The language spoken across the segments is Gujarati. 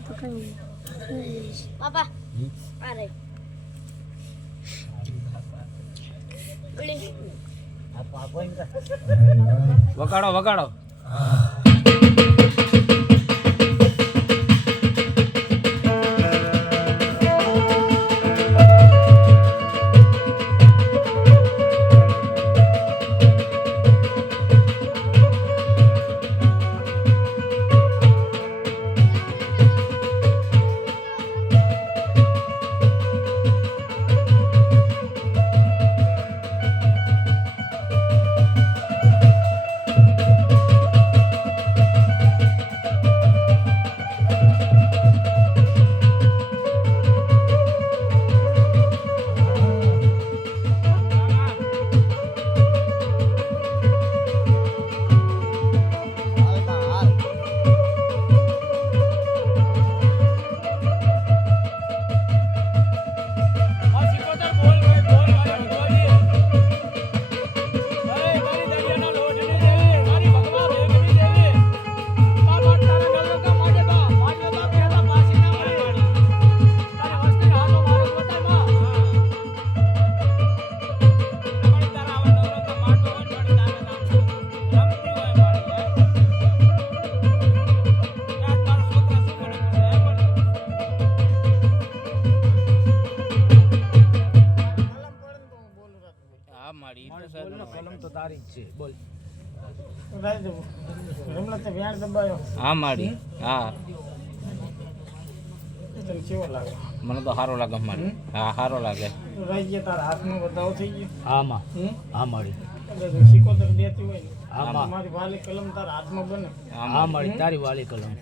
તો કઈ પાપા આ રે વગાડો વગાડો કલમ તો તારી જ છે બોલ રમલા તે વ્યાણ દબાયો હા માડી હા તને કેવો લાગે મને તો સારો લાગે માડી હા સારો લાગે રહી ગયા તારા હાથમાં વધાવો થઈ ગયો હા માં હા માડી સિકોતર દેતી હોય ને હા મારી વાલી કલમ તારા હાથમાં બને હા માડી તારી વાલી કલમ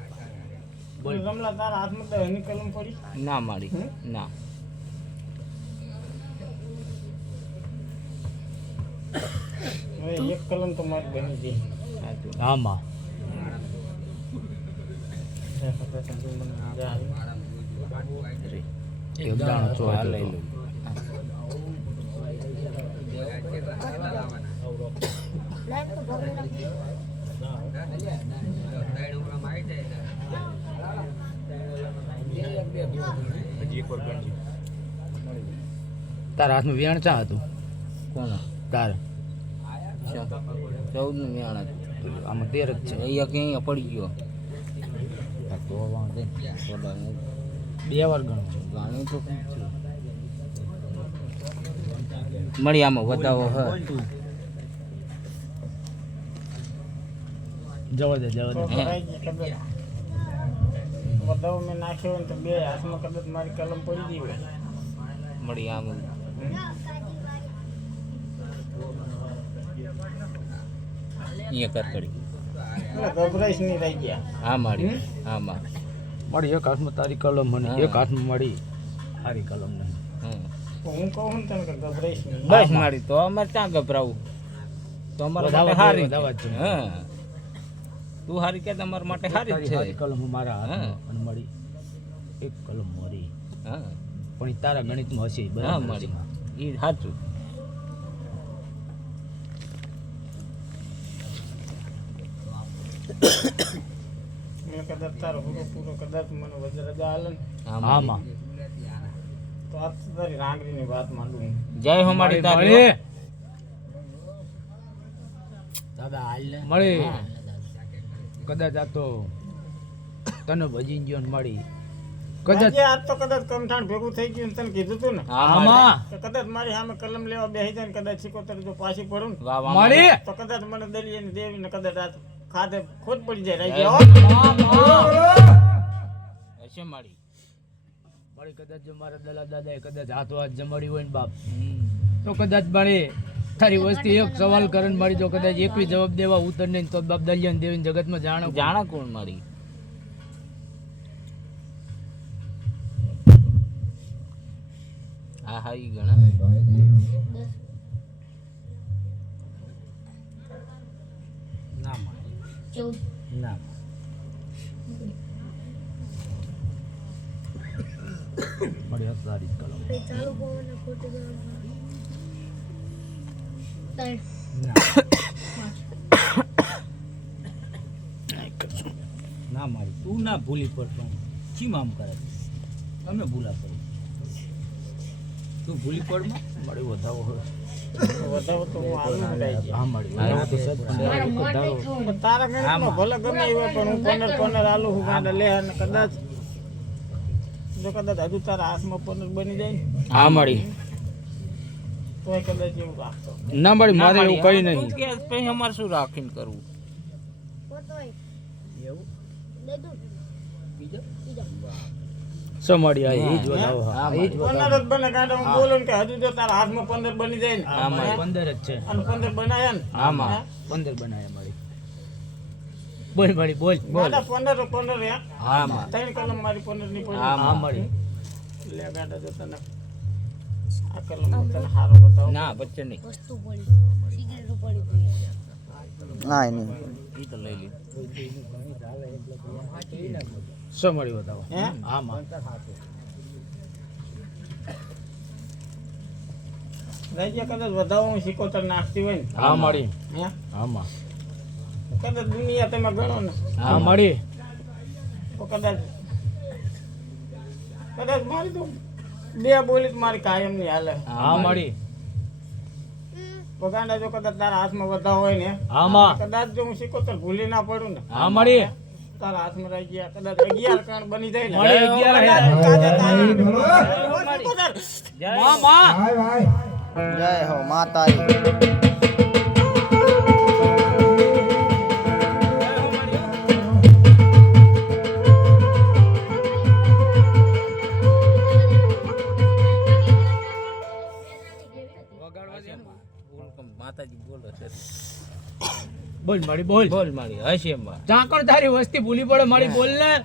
બોલ રમલા તારા હાથમાં તો એની કલમ પડી ના માડી ના એક કલમ તો મારી બની ગઈ હા માં એક દાણો ચો લઈ લો તારા હાથમાં વેણ ચા હતું કોણ તાર 14 નું વેણ હતું આમાં 13 જ છે અહીંયા ક્યાંય પડી ગયો તો વાંધે બે વાર ગણું ગાણું તો કઈ છે મળી આમાં વધાવો હ જવા દે વધાવો મેં નાખ્યો હોય ને તો બે હાથમાં કદાચ મારી કલમ પડી ગઈ હોય મળી આમ અહીંયા કરકડી ગભરાઈશ નહીં રહી ગયા હા માડી હા માં મારી એક હાથમાં તારી કલમ મને એક હાથમાં મારી તારી કલમ નહીં હું કહું ને તને કે ગભરાઈશ નહીં બસ માડી તો અમારે ક્યાં ગભરાવું તો અમારા માટે હારી હા તું હારી કે તમારા માટે હારી જ છે કલમ મારા હાથમાં અને મારી એક કલમ મારી હા પણ તારા ગણિતમાં હશે હા મારી એ સાચું કદાચ તારો પૂરો કદાચ મને વજ્રજા હાલે ને હા માં તો આ તારી રાંગરીની વાત માંડું જય હો માડી તારી દાદા હાલ મળી કદાચ આ તો તને ભજી ગયો ને માડી કદાચ આજ તો કદાચ કમઠાણ ભેગું થઈ ગયું તને કીધું તું ને કદાચ મારી સામે કલમ લેવા બેસી જાય ને કદાચ સિકોતર જો પાછી પડું ને તો કદાચ મને દરિયાની દેવી ને કદાચ આ ખાતે ખોટ પડી જાય રહી ગયા હશે માડી મારી કદાચ જો મારા દલા દાદાએ કદાચ હાથો હાથ જમાડી હોય ને બાપ તો કદાચ મારી તારી વસ્તી એક સવાલ કરે મારી જો કદાચ એકવી જવાબ દેવા ઉતર નહીં તો બાપ દલિયાની દેવી જગતમાં જાણા કોણ મારી હા હા ઈ ગણા ના મારી ના મારી સારી કલમ ના તું ના ભૂલી પડતો ચીમ આમ કરે અમે ભૂલા પડો તું ભૂલી પડ મળી વધાવો વધાવો તો હું આવું નડાઈ જાય. હા મળી તો સદ પણ તારા ગણિતમાં ભલે ગમે એ હોય પણ હું પંદર આલુ હું ગાંડા લે અને કદાચ જો કદાચ હજુ તારા હાથમાં પંદર બની જાય ને હા મળી તોય કદાચ એવું રાખતો. ના મળી મારે એવું કઈ નહીં તું કે પછી અમારે શું રાખીને કરવું એવું દે દઉં. બીજો બીજો. સો મળી આ ઈ જ વધાવો હા ઈ જ પંદર જ બને ગાંડા હું બોલું ને કે હજુ જો તારા હાથમાં 15 બની જાય ને હા મળી 15 જ છે અને 15 બનાયા ને આમાં હે? 15 બનાયા મળી બોલ મળી બોલ ગાંડા 15 હે હા માં 3 કલમ મારી 15 ની પડી. હા મળી લે ગાંડા જો તને આ કલમ તને હારો બતાવો. ના બચ્ચે નહીં વસ્તુ પડી સિગરેટ પડી ઈ તો લઈ લીધું સો મળી વધાવો હે હા માં રાજ્ય કદાચ વધાવો હું સિકોતર નાખતી હોય ને હા મળી હે હા માં કદાચ દુનિયા તમે ગણો ને હા મળી તો કદાચ મારી તો બે બોલી તો મારી કાયમ ની હાલે. હા મળી પગાંડા જો કદાચ તારા હાથમાં વધાવો હોય ને હા માં કદાચ જો હું સિકોતર ભૂલી ના પડું ને હા મળી તારા હાથમાં રહી ગયા કદાચ 11 કણ બની જાય ને મળી 11 જય માં માં જય હો માતાજી માતાજી બોલો છે બોલ મળી બોલ બોલ મારી હશે એમાં ચાકણ તારી વસ્તી ભૂલી પડે મળી બોલ ને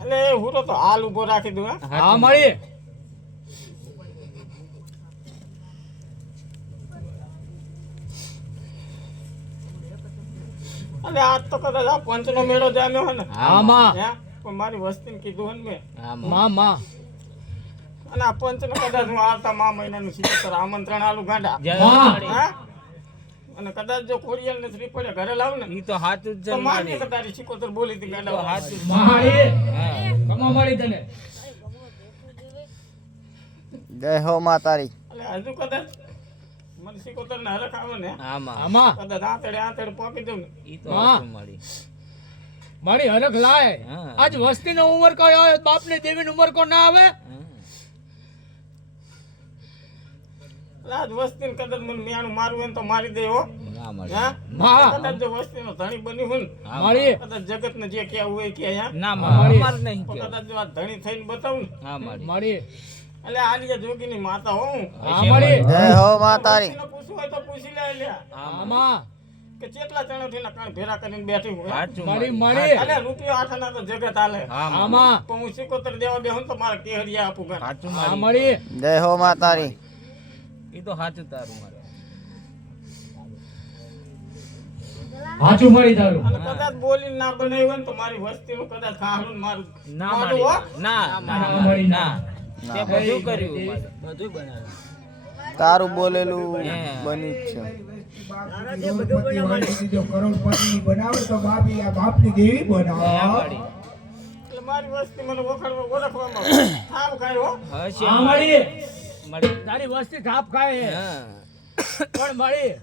એટલે હું તો હાલ ઉભો રાખી દઉં હા હા મળી એટલે આજ તો કદાચ આ પંચનો મેળો જામ્યો હોય ને હા માં હે પણ મારી વસ્તીને કીધું હોય ને મેં માં માં અને આ પંચનો કદાચ હું આવતા મહિનાનું સિકોતર આમંત્રણ આલું ગાંડા જય હા. મારી. હા અને કદાચ જો કોરિયલ ને શ્રીફળે ઘરે લાવું ને ઈ તો સાચું જ છે તો મારી. માની તારી સિકોતર બોલી હતી ઈ તો ગાંડા સાચું જ છે. મળી હા. કમા મળી તને જય હો માતાજી એટલે હજુ કદાચ મને સિકોતર ને હરખ આવે ને આમાં આમાં કદાચ આંતડે પોકી દઉં ને ઈ તો હા. સાચું મારી. મળી હરખ લાય હા. આજ વસ્તી નો ઉંમર કઈ આવે બાપ ની દેવી ની ઉંમર કો ના આવે હા. એટલે આજ વસ્તીને કદાચ મને મિયાનું મારવું હોય ને તો મારી દે હો ના મારી. હા માં કદાચ જો વસ્તીનો ધણી બની હોય ને હા. મળી કદાચ જગત ને જે કેવું હોય કે હા ના મારી. અમારે નહીં પણ કેવું. કદાચ જો આ ધણી થઈને બતાવું ને હા મારી. મળી એટલે આલિયા જોગીની માતા હો હું હા મળી જય હો માતાજી વસ્તીને પૂછવું હોય તો પૂછી લે લ્યા હા મારી. આમાં કે કેટલા ચણોથી ના કણ ભેરા કરીને બેઠી હોય સાચું મળી મારી. મળી અલે રૂપિયો આઠાના તો જગત હાલે હા મારી. આમાં પણ હું સિકોતર દેવા બેહું તો મારે કેહરિયા આપું ગણ સાચું હા મારી. મળી જય હો માતાજી ઈ તો સાચું તારું મારે. હાચું મળી તારું અને કદાચ બોલી ના બનાવી હોય ને તો મારી વસ્તીનું કદાચ ખાહરું ને મારું ના મોઢું મારી. હો. ના ના ના મારી. ના. તે બધું કર્યું મારે. તારું બોલેલું હે. બની જ છે હા મારી. એટલે મારી વસ્તી મને ઓળખવામાં થાવ ખાય હો હશે હા મારી. મળી મારી. તારી વસ્તી થાપ ખાય છે હા. પણ મળી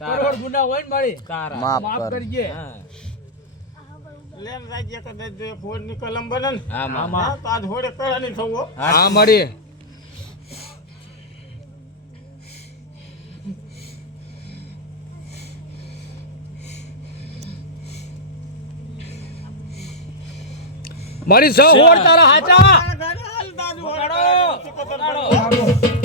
તારા. કરોડ ગુના હોય ને મળી તારા. માફ માફ કર કરજે હા. લેન રાજ્ય કદાચ જો ફોડની કલમ બને ને હા મારી. હા, તો આજ હોડે કળાની થવું હો. હા મળી મળી સો હોડ તારા હાચા હાલ દાદુ, હાલ. સિકોતર વગાડો. પડો.